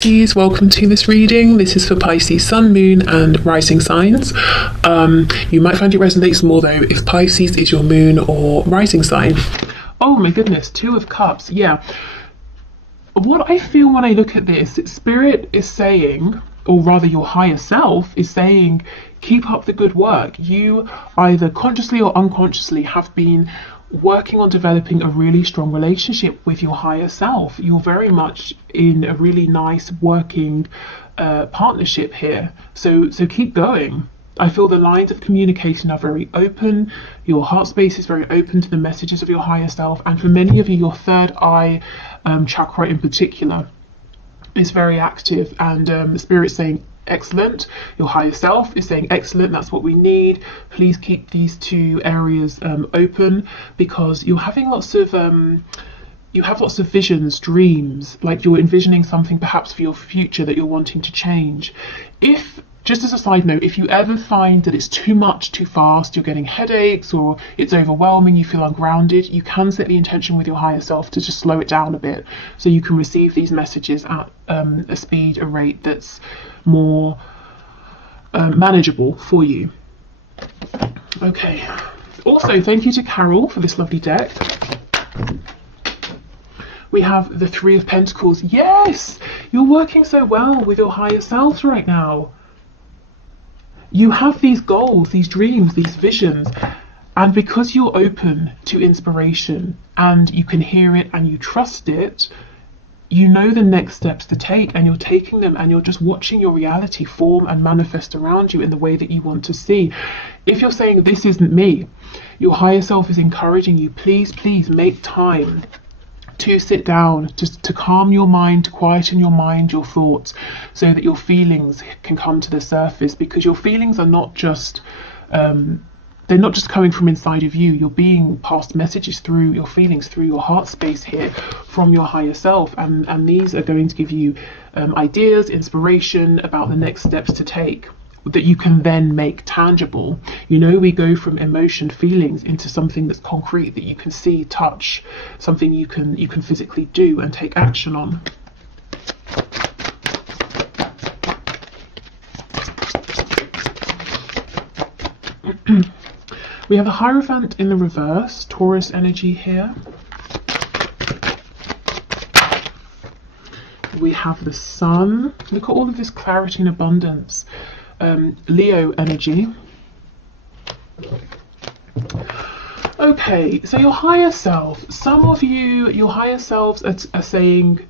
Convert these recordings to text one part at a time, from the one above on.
Pisces, welcome to this reading. This is for Pisces Sun, Moon and Rising signs. You might find it resonates more though if Pisces is your moon or rising sign. Oh my goodness, Two of Cups. Yeah. What I feel when I look at this, Spirit is saying, or rather your higher self is saying, keep up the good work. You either consciously or unconsciously have been working on developing a really strong relationship with your higher self. You're very much in a really nice working partnership here. So keep going. I feel the lines of communication are very open. Your heart space is very open to the messages of your higher self. And for many of you, your third eye chakra in particular is very active, and Spirit's saying excellent. Your higher self is saying excellent, that's what we need. Please keep these two areas open, because you're having lots of you have lots of visions, dreams, like you're envisioning something perhaps for your future that you're wanting to change. If, just as a side note, if you ever find that it's too much too fast, you're getting headaches or it's overwhelming, you feel ungrounded, you can set the intention with your higher self to just slow it down a bit so you can receive these messages at a speed, a rate that's more manageable for you. Okay. Also, thank you to Carol for this lovely deck. We have the Three of Pentacles. Yes! You're working so well with your higher selves right now. You have these goals, these dreams, these visions, and because you're open to inspiration and you can hear it and you trust it, you know the next steps to take, and you're taking them, and you're just watching your reality form and manifest around you in the way that you want to see. If you're saying this isn't me, your higher self is encouraging you, please make time to sit down, just to calm your mind, to quieten your mind, your thoughts, so that your feelings can come to the surface, because your feelings are not just they're not just coming from inside of you. You're being passed messages through your feelings, through your heart space here, from your higher self, and these are going to give you ideas, inspiration about the next steps to take that you can then make tangible. You know, we go from emotion, feelings, into something that's concrete, that you can see, touch, something you can physically do and take action on. We have a Hierophant in the reverse, Taurus energy here. We have the Sun. Look at all of this clarity and abundance. Leo energy. Okay, so your higher self. Some of you, your higher selves are saying,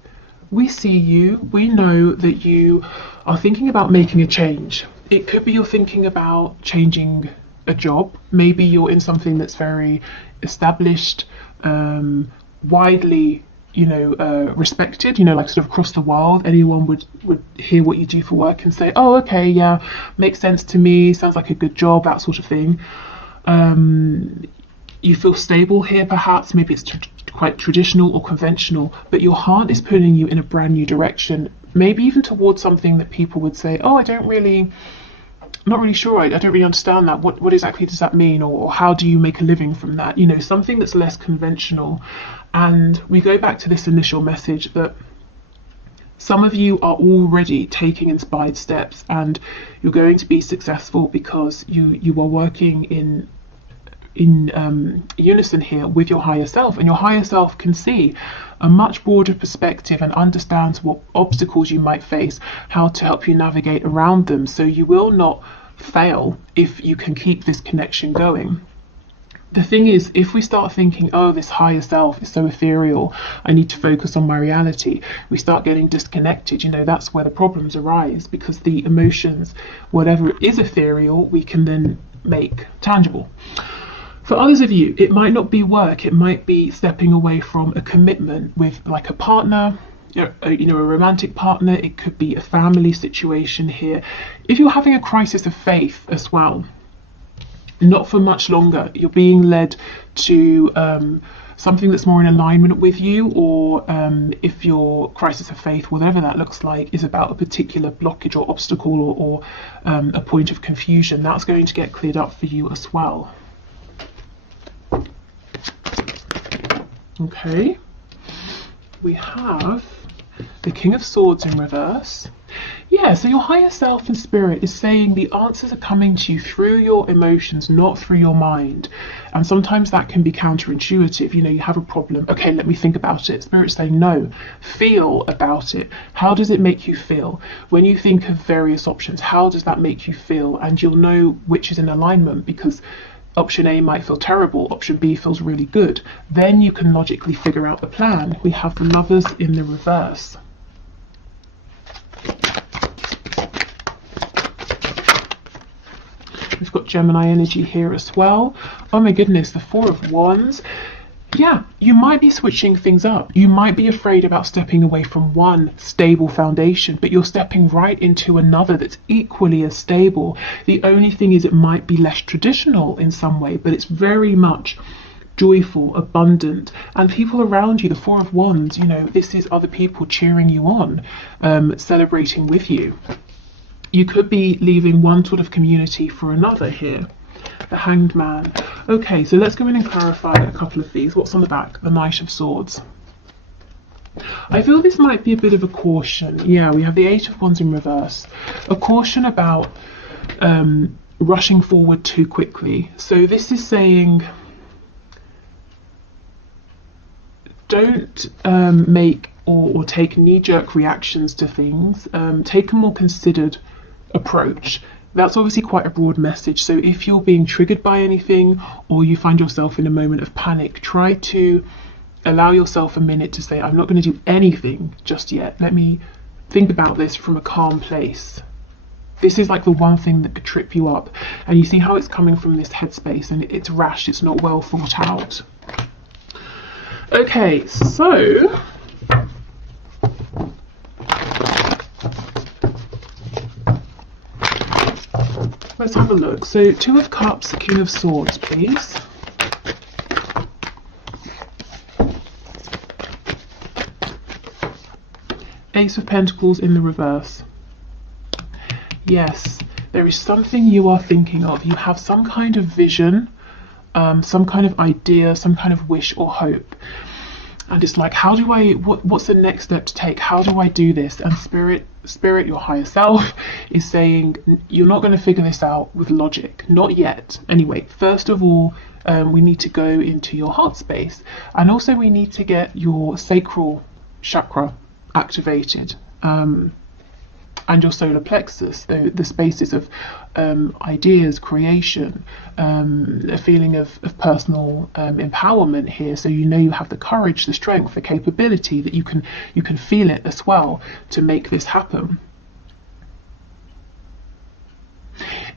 we see you, we know that you are thinking about making a change. It could be you're thinking about changing a job. Maybe you're in something that's very established, widely, respected, like sort of across the world. Anyone would hear what you do for work and say, oh, okay, yeah, makes sense to me, sounds like a good job, that sort of thing. You feel stable here, perhaps. Maybe it's quite traditional or conventional, but your heart is pulling you in a brand new direction, maybe even towards something that people would say, oh, I'm not really sure, I don't really understand that. What exactly does that mean? Or how do you make a living from that? Something that's less conventional. And we go back to this initial message that some of you are already taking inspired steps, and you're going to be successful because you are working in unison here with your higher self, and your higher self can see a much broader perspective and understands what obstacles you might face, how to help you navigate around them, so you will not fail if you can keep this connection going. The thing is, if we start thinking, oh, this higher self is so ethereal, I need to focus on my reality, we start getting disconnected. That's where the problems arise, because the emotions, whatever is ethereal, we can then make tangible. For others of you, it might not be work, it might be stepping away from a commitment with like a partner, a romantic partner. It could be a family situation here. If you're having a crisis of faith as well, not for much longer, you're being led to something that's more in alignment with you, or if your crisis of faith, whatever that looks like, is about a particular blockage or obstacle or a point of confusion, that's going to get cleared up for you as well. Okay, we have The King of Swords in reverse. Yeah, so your higher self and spirit is saying the answers are coming to you through your emotions, not through your mind. And sometimes that can be counterintuitive. You know, you have a problem. Okay, let me think about it. Spirit's saying, no, feel about it. How does it make you feel? When you think of various options, how does that make you feel? And you'll know which is in alignment, because option A might feel terrible, option B feels really good. Then you can logically figure out the plan. We have the Lovers in the reverse. We've got Gemini energy here as well. Oh my goodness, the Four of Wands. Yeah, you might be switching things up. You might be afraid about stepping away from one stable foundation, but you're stepping right into another that's equally as stable. The only thing is it might be less traditional in some way, but it's very much joyful, abundant, and people around you, the Four of Wands, you know, this is other people cheering you on, celebrating with you. You could be leaving one sort of community for another here. The Hanged Man. Okay, so let's go in and clarify a couple of these. What's on the back? The Knight of Swords. I feel this might be a bit of a caution. Yeah, we have the Eight of Wands in reverse. A caution about rushing forward too quickly. So this is saying, don't make or take knee-jerk reactions to things. Take a more considered approach. That's obviously quite a broad message. So if you're being triggered by anything, or you find yourself in a moment of panic, try to allow yourself a minute to say, I'm not going to do anything just yet. Let me think about this from a calm place. This is like the one thing that could trip you up. And you see how it's coming from this headspace, and it's rash, it's not well thought out. Okay, so let's have a look. So Two of Cups, King of Swords, please. Ace of Pentacles in the reverse. Yes, there is something you are thinking of. You have some kind of vision, some kind of idea, some kind of wish or hope. And it's like, how do I, what's the next step to take? How do I do this? And spirit, your higher self, is saying, you're not going to figure this out with logic. Not yet. Anyway, first of all, we need to go into your heart space. And also we need to get your sacral chakra activated. And your solar plexus, the spaces of ideas, creation, a feeling of personal empowerment here. So you know you have the courage, the strength, the capability, that you can feel it as well to make this happen.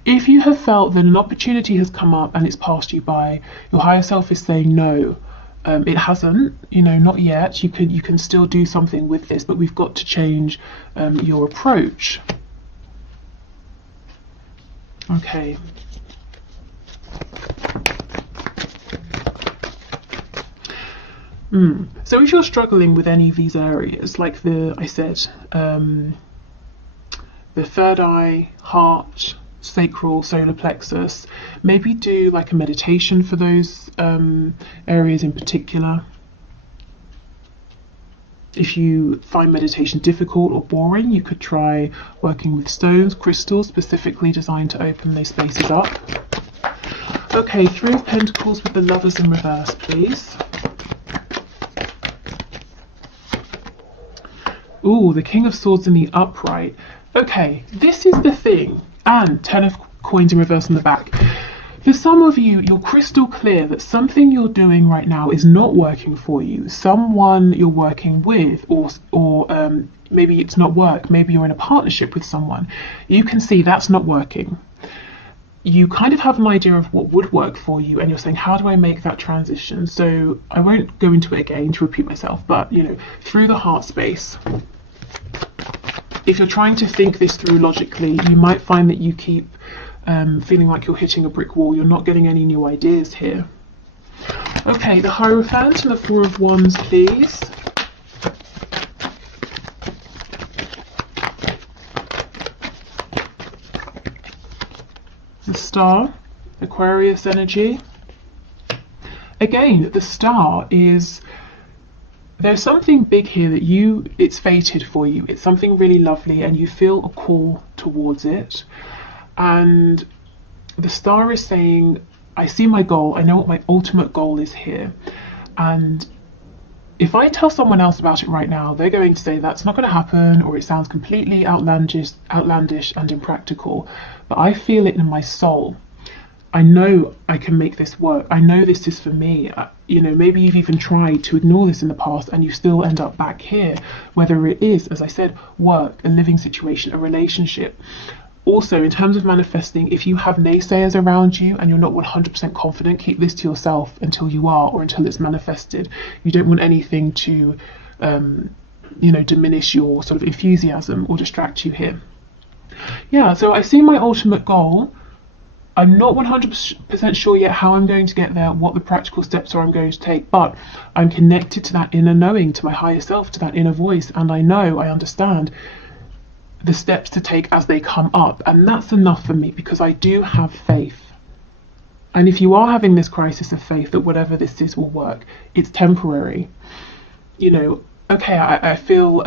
If you have felt that an opportunity has come up and it's passed you by, your higher self is saying no. It hasn't, you know, not yet. You can still do something with this, but we've got to change your approach. Okay. So if you're struggling with any of these areas, like I said, the third eye, heart, sacral, solar plexus, maybe do like a meditation for those areas in particular. If you find meditation difficult or boring, you could try working with stones, crystals specifically designed to open those spaces up. Okay, Three of Pentacles with the Lovers in reverse, please. Ooh, the King of Swords in the upright. Okay, this is the thing. And Ten of Coins in reverse on the back. For some of you, you're crystal clear that something you're doing right now is not working for you. Someone you're working with, or maybe it's not work, maybe you're in a partnership with someone. You can see that's not working. You kind of have an idea of what would work for you, and you're saying, how do I make that transition? So I won't go into it again to repeat myself, but you know, through the heart space, if you're trying to think this through logically, you might find that you keep feeling like you're hitting a brick wall. You're not getting any new ideas here. Okay, the Hierophant and the Four of Wands, please. The Star, Aquarius energy. Again, the Star is there's something big here that it's fated for you. It's something really lovely and you feel a call towards it. And the star is saying, I see my goal, I know what my ultimate goal is here. And if I tell someone else about it right now, they're going to say that's not going to happen, or it sounds completely outlandish and impractical. But I feel it in my soul. I know I can make this work. I know this is for me. Maybe you've even tried to ignore this in the past and you still end up back here, whether it is, as I said, work, a living situation, a relationship. Also, in terms of manifesting, if you have naysayers around you and you're not 100% confident, keep this to yourself until you are, or until it's manifested. You don't want anything to, diminish your sort of enthusiasm or distract you here. Yeah, so I see my ultimate goal. I'm not 100% sure yet how I'm going to get there, what the practical steps are I'm going to take, but I'm connected to that inner knowing, to my higher self, to that inner voice, and I understand the steps to take as they come up, and that's enough for me because I do have faith. And if you are having this crisis of faith that whatever this is will work, it's temporary. Okay, I feel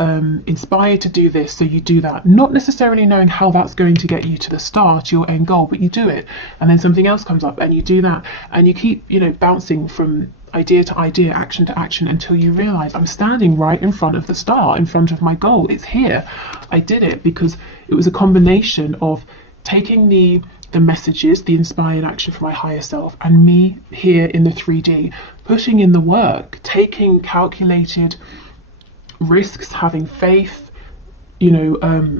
inspired to do this, so you do that, not necessarily knowing how that's going to get you to the start, your end goal, but you do it, and then something else comes up and you do that, and you keep bouncing from idea to idea, action to action, until you realize I'm standing right in front of the star, in front of my goal. It's here. I did it because it was a combination of taking the messages, the inspired action from my higher self, and me here in the 3D, putting in the work, taking calculated risks, having faith,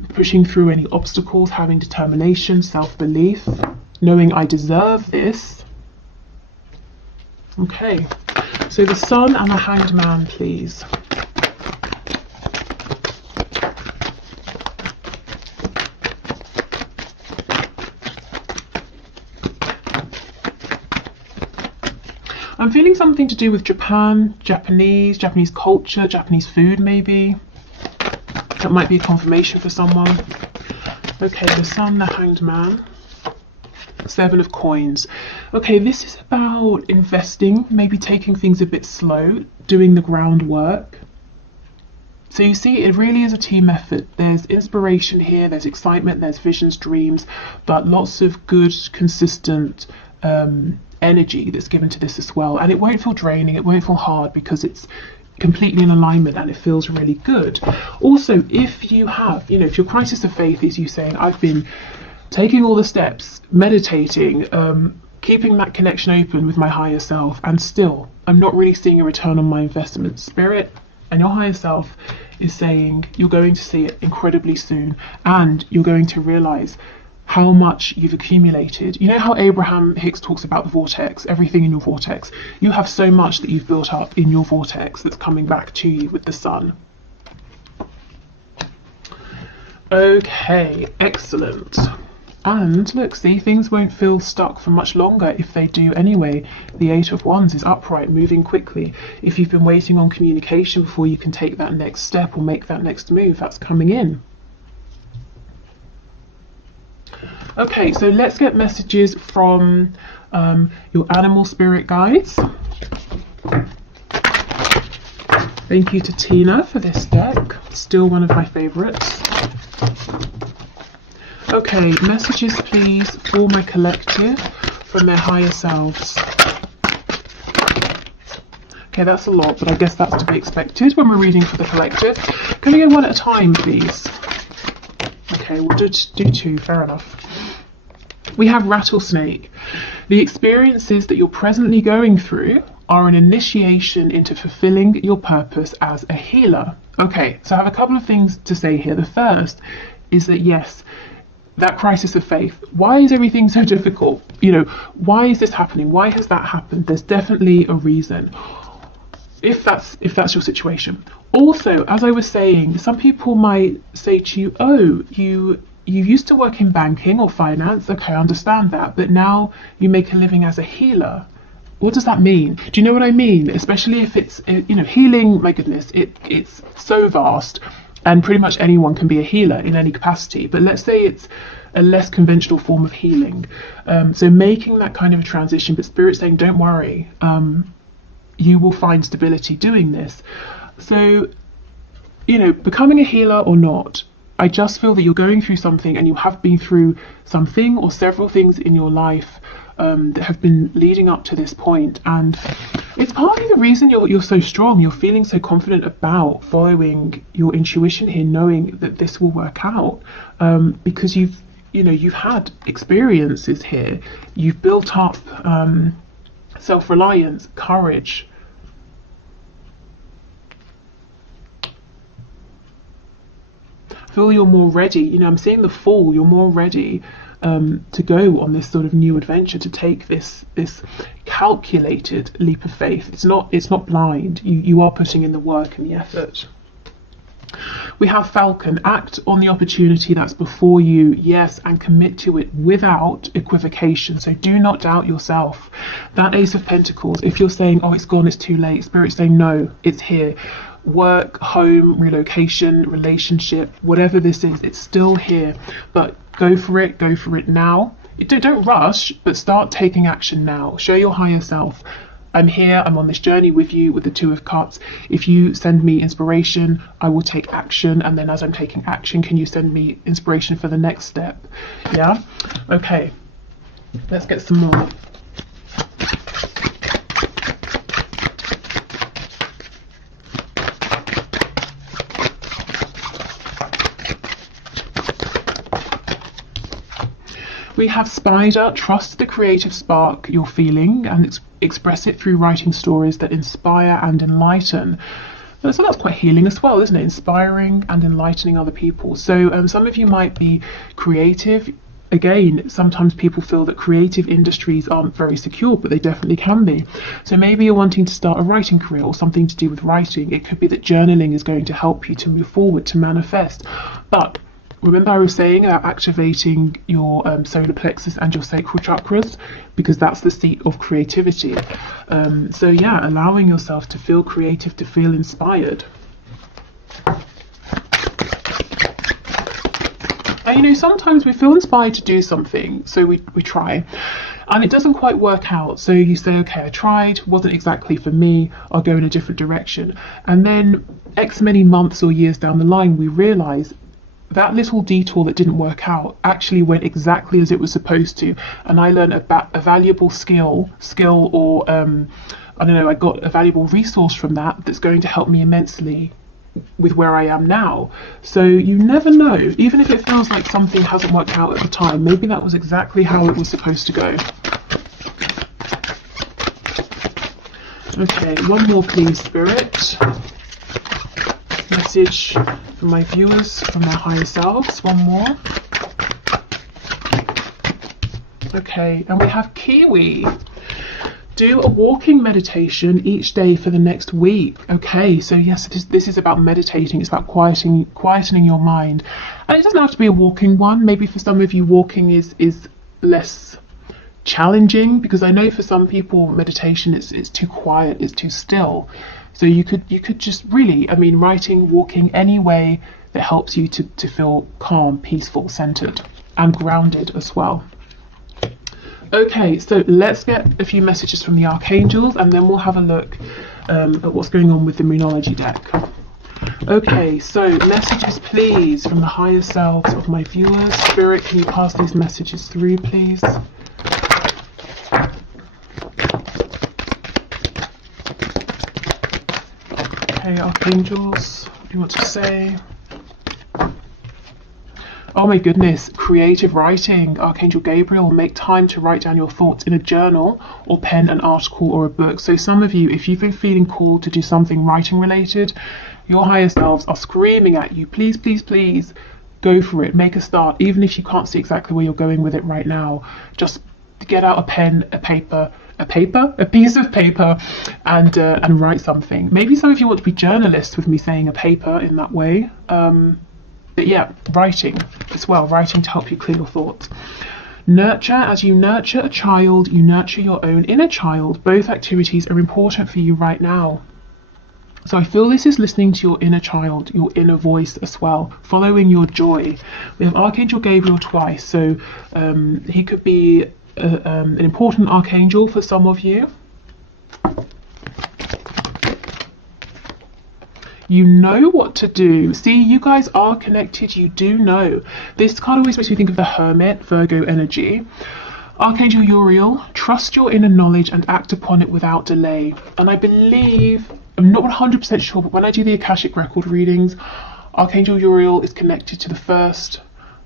pushing through any obstacles, having determination, self-belief, knowing I deserve this. Okay, so the Sun and the Hanged Man, please. I'm feeling something to do with Japan, Japanese culture, Japanese food maybe. That might be a confirmation for someone. Okay, the Sun, the Hanged Man. 7 of Coins. Okay, this is about investing, maybe taking things a bit slow, doing the groundwork. So you see, it really is a team effort. There's inspiration here, there's excitement, there's visions, dreams, but lots of good, consistent energy that's given to this as well. And it won't feel draining, it won't feel hard because it's completely in alignment and it feels really good. Also, if you have, if your crisis of faith is you saying, I've been taking all the steps, meditating, keeping that connection open with my higher self, and still I'm not really seeing a return on my investment. Spirit and your higher self is saying you're going to see it incredibly soon, and you're going to realize how much you've accumulated. You know how Abraham Hicks talks about the vortex, everything in your vortex? You have so much that you've built up in your vortex that's coming back to you with the Sun. Okay, excellent. And look, see, things won't feel stuck for much longer if they do anyway. The 8 of Wands is upright, moving quickly. If you've been waiting on communication before you can take that next step or make that next move, that's coming in. Okay, so let's get messages from your animal spirit guides. Thank you to Tina for this deck, still one of my favorites. Okay, messages please for my collective from their higher selves. Okay, that's a lot, but I guess that's to be expected when we're reading for the collective. Can we go one at a time, please? Okay, we'll do 2, fair enough. We have Rattlesnake. The experiences that you're presently going through are an initiation into fulfilling your purpose as a healer. Okay, so I have a couple of things to say here. The first is that yes, that crisis of faith, why is everything so difficult? Why is this happening? Why has that happened? There's definitely a reason, if that's your situation. Also, as I was saying, some people might say to you, oh, you used to work in banking or finance. Okay, I understand that, but now you make a living as a healer. What does that mean? Do you know what I mean? Especially if it's, healing, my goodness, it's so vast. And pretty much anyone can be a healer in any capacity. But let's say it's a less conventional form of healing. So making that kind of a transition, but Spirit saying, don't worry, you will find stability doing this. So, you know, becoming a healer or not, I just feel that you're going through something, and you have been through something or several things in your life that have been leading up to this point, and it's partly the reason you're so strong. You're feeling so confident about following your intuition here, knowing that this will work out, because you've had experiences here. You've built up self-reliance, courage. Feel you're more ready. You know, I'm seeing the Fool. You're more ready to go on this sort of new adventure, to take this calculated leap of faith. It's not blind. You are putting in the work and the effort. We have Falcon. Act on the opportunity that's before you, yes, and commit to it without equivocation. So do not doubt yourself. That Ace of Pentacles, if you're saying, oh, it's gone, it's too late, Spirit's saying, no, it's here. Work, home, relocation, relationship, whatever this is, it's still here. But go for it now. Don't rush, but start taking action now. Show your higher self, I'm here, I'm on this journey with you, with the Two of Cups. If you send me inspiration, I will take action, and then as I'm taking action, can you send me inspiration for the next step? Yeah? Okay, let's get some more. We have Spider. Trust the creative spark you're feeling and express it through writing stories that inspire and enlighten. So that's quite healing as well, isn't it? Inspiring and enlightening other people. So some of you might be creative. Again, sometimes people feel that creative industries aren't very secure, but they definitely can be. So maybe you're wanting to start a writing career or something to do with writing. It could be that journaling is going to help you to move forward, to manifest. But remember I was saying about activating your solar plexus and your sacral chakras, because that's the seat of creativity. So yeah, allowing yourself to feel creative, to feel inspired. And you know, sometimes we feel inspired to do something, so we try, and it doesn't quite work out. So you say, okay, I tried, wasn't exactly for me, I'll go in a different direction. And then X many months or years down the line, we realise that little detour that didn't work out actually went exactly as it was supposed to, and I learned a valuable skill or I don't know, I got a valuable resource from that's going to help me immensely with where I am now. So you never know, even if it feels like something hasn't worked out at the time, maybe that was exactly how it was supposed to go. Okay, one more please, Spirit. Message for my viewers, from their higher selves. One more. Okay, and we have Kiwi. Do a walking meditation each day for the next week. Okay, so yes, this is about meditating. It's about quietening your mind. And it doesn't have to be a walking one. Maybe for some of you, walking is less challenging, because I know for some people meditation it's too quiet, it's too still. So you could just really, I mean, writing, walking, any way that helps you to feel calm, peaceful, centered, and grounded as well. Okay, so let's get a few messages from the archangels, and then we'll have a look at what's going on with the Moonology deck. Okay, so messages please from the higher selves of my viewers. Spirit, can you pass these messages through, please? Okay, archangels, what do you want to say? Oh my goodness, creative writing. Archangel Gabriel, make time to write down your thoughts in a journal or pen an article or a book. So some of you, if you've been feeling called to do something writing related, your higher selves are screaming at you, please, please, please, go for it, make a start. Even if you can't see exactly where you're going with it right now, just get out a pen, a piece of paper, and write something. Maybe some of you want to be journalists with me saying a paper in that way. But yeah, writing as well, writing to help you clear your thoughts. Nurture. As you nurture a child, you nurture your own inner child. Both activities are important for you right now. So I feel this is listening to your inner child, your inner voice as well, following your joy. We have Archangel Gabriel twice, so he could be an important archangel for some of you. You know what to do. See, you guys are connected. You do know. This card always makes me think of the Hermit, Virgo energy. Archangel Uriel, trust your inner knowledge and act upon it without delay. And I believe, I'm not 100% sure, but when I do the Akashic record readings, Archangel Uriel is connected to the first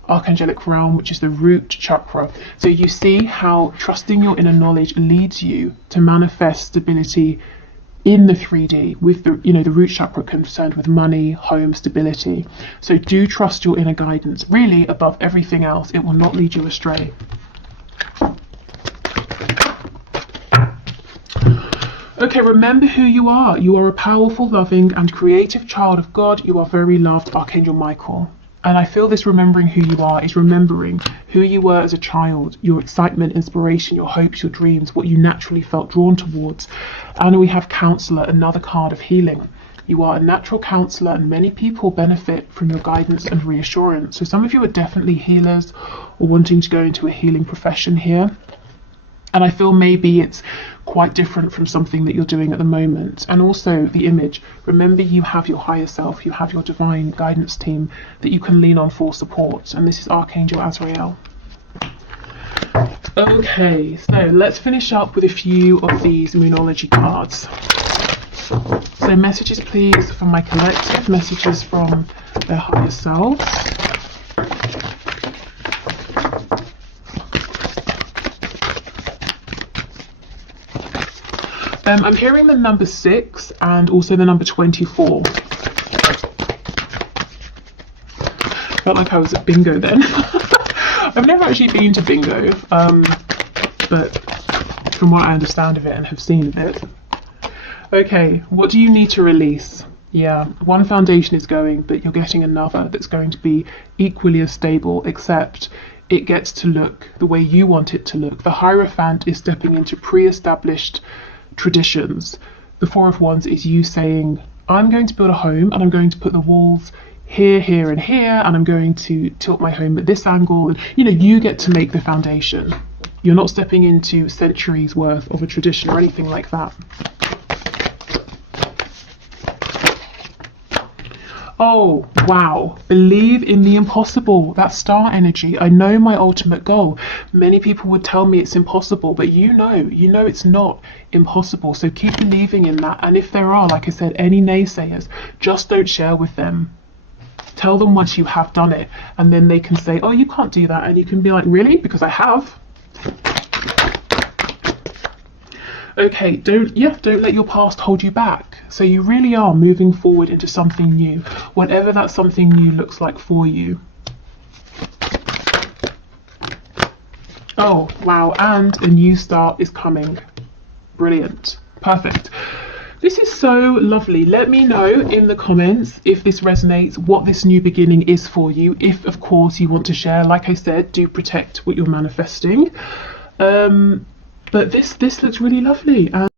archangelic realm, which is the root chakra. So you see how trusting your inner knowledge leads you to manifest stability in the 3D, with the, you know, the root chakra concerned with money, home, stability. So do trust your inner guidance. Really, above everything else, it will not lead you astray. Okay, remember who you are. You are a powerful, loving, and creative child of God. You are very loved, Archangel Michael. And I feel this remembering who you are is remembering who you were as a child, your excitement, inspiration, your hopes, your dreams, what you naturally felt drawn towards. And we have Counselor, another card of healing. You are a natural counsellor, and many people benefit from your guidance and reassurance. So some of you are definitely healers or wanting to go into a healing profession here. And I feel maybe it's quite different from something that you're doing at the moment. And also the image. Remember, you have your higher self, you have your divine guidance team that you can lean on for support. And this is Archangel Azrael. Okay, so let's finish up with a few of these Moonology cards. So messages, please, from my collective, messages from their higher selves. I'm hearing the number 6 and also the number 24. Felt like I was at bingo then. I've never actually been to bingo, but from what I understand of it and have seen of it. Okay, what do you need to release? Yeah, one foundation is going, but you're getting another that's going to be equally as stable, except it gets to look the way you want it to look. The Hierophant is stepping into pre-established traditions. The Four of Wands is you saying, I'm going to build a home and I'm going to put the walls here, here and here, and I'm going to tilt my home at this angle. And you know, you get to make the foundation. You're not stepping into centuries worth of a tradition or anything like that. Oh, wow. Believe in the impossible. That star energy. I know my ultimate goal. Many people would tell me it's impossible, but you know it's not impossible. So keep believing in that. And if there are, like I said, any naysayers, just don't share with them. Tell them once you have done it, and then they can say, oh, you can't do that. And you can be like, really? Because I have. Okay, don't let your past hold you back. So you really are moving forward into something new, whatever that something new looks like for you. Oh, wow, and a new start is coming. Brilliant. Perfect. This is so lovely. Let me know in the comments if this resonates, what this new beginning is for you. If, of course, you want to share, like I said, do protect what you're manifesting. But this looks really lovely.